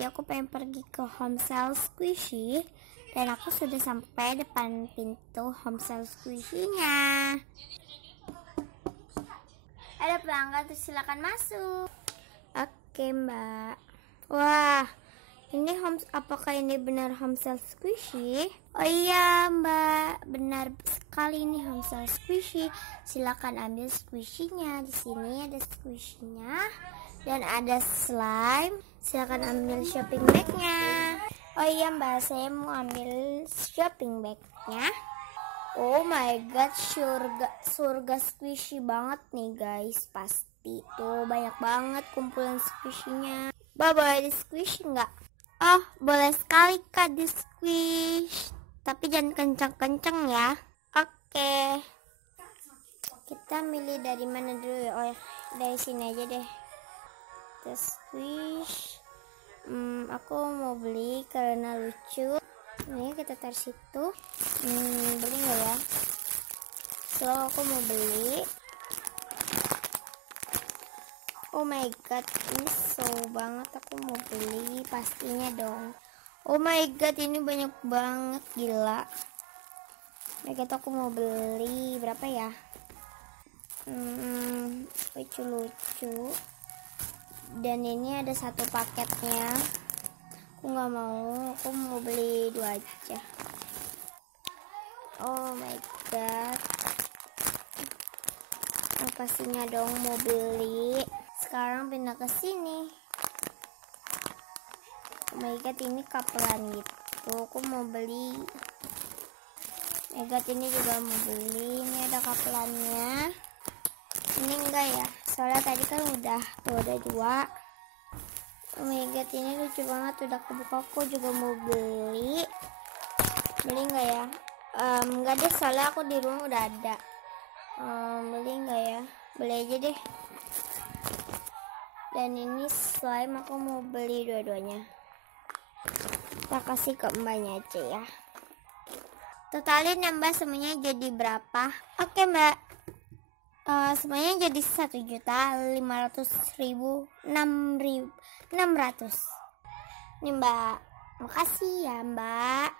Jadi aku pengen pergi ke Homestyle Squishy. Dan aku sudah sampai depan pintu Homestyle Squishy-nya. Ada pelanggan tuh, silakan masuk. Oke mbak. Wah, ini apakah ini benar Homestyle Squishy? Oh iya mbak, benar sekali ini Homestyle Squishy. Silakan ambil squishy-nya. Di sini ada squishy-nya dan ada slime. Silakan ambil shopping bag-nya. Oh iya mbak, saya mau ambil shopping bag-nya. Oh my god, surga squishy banget nih guys. Pasti tuh banyak banget kumpulan squishy-nya. Mbak boleh di squish nggak? Oh boleh sekali kak di squish, tapi jangan kencang-kencang ya. Oke, kita milih dari mana dulu ya? Oh ya, dari sini aja deh. Kita squish. Aku mau beli karena lucu. Nih kita taruh situ. Beli nggak ya? So aku mau beli. Oh my god, ini so banget, aku mau beli pastinya dong. Oh my god, ini banyak banget, gila. Oh my god, aku mau beli berapa ya? Lucu-lucu. Dan ini ada satu paketnya. Aku nggak mau, aku mau beli 2 aja. Oh my god, pastinya dong mau beli. Sekarang pindah ke sini. Oh my god, ini kapelan gitu. Aku mau beli. Oh my god, ini juga mau beli. Ini ada kapelannya. Ini enggak ya? Soalnya tadi kan udah 2. Oh my god, ini lucu banget. Udah kebuka, aku juga mau beli. Beli enggak ya? Enggak deh, soalnya aku di rumah udah ada. Beli enggak ya? Beli aja deh. Dan ini slime, aku mau beli dua-duanya. Kita kasih ke mbaknya aja ya. Totalin ya mbak, semuanya jadi berapa? Oke mbak, semuanya jadi 1.500.600. Nih mbak, makasih ya mbak.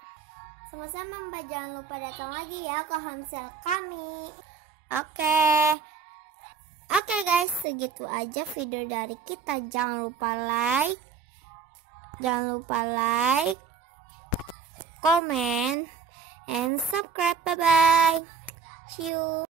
Sama-sama mbak, jangan lupa datang lagi ya ke Homestyle kami. Oke guys, segitu aja video dari kita. Jangan lupa like, comment, and subscribe. Bye bye. See you.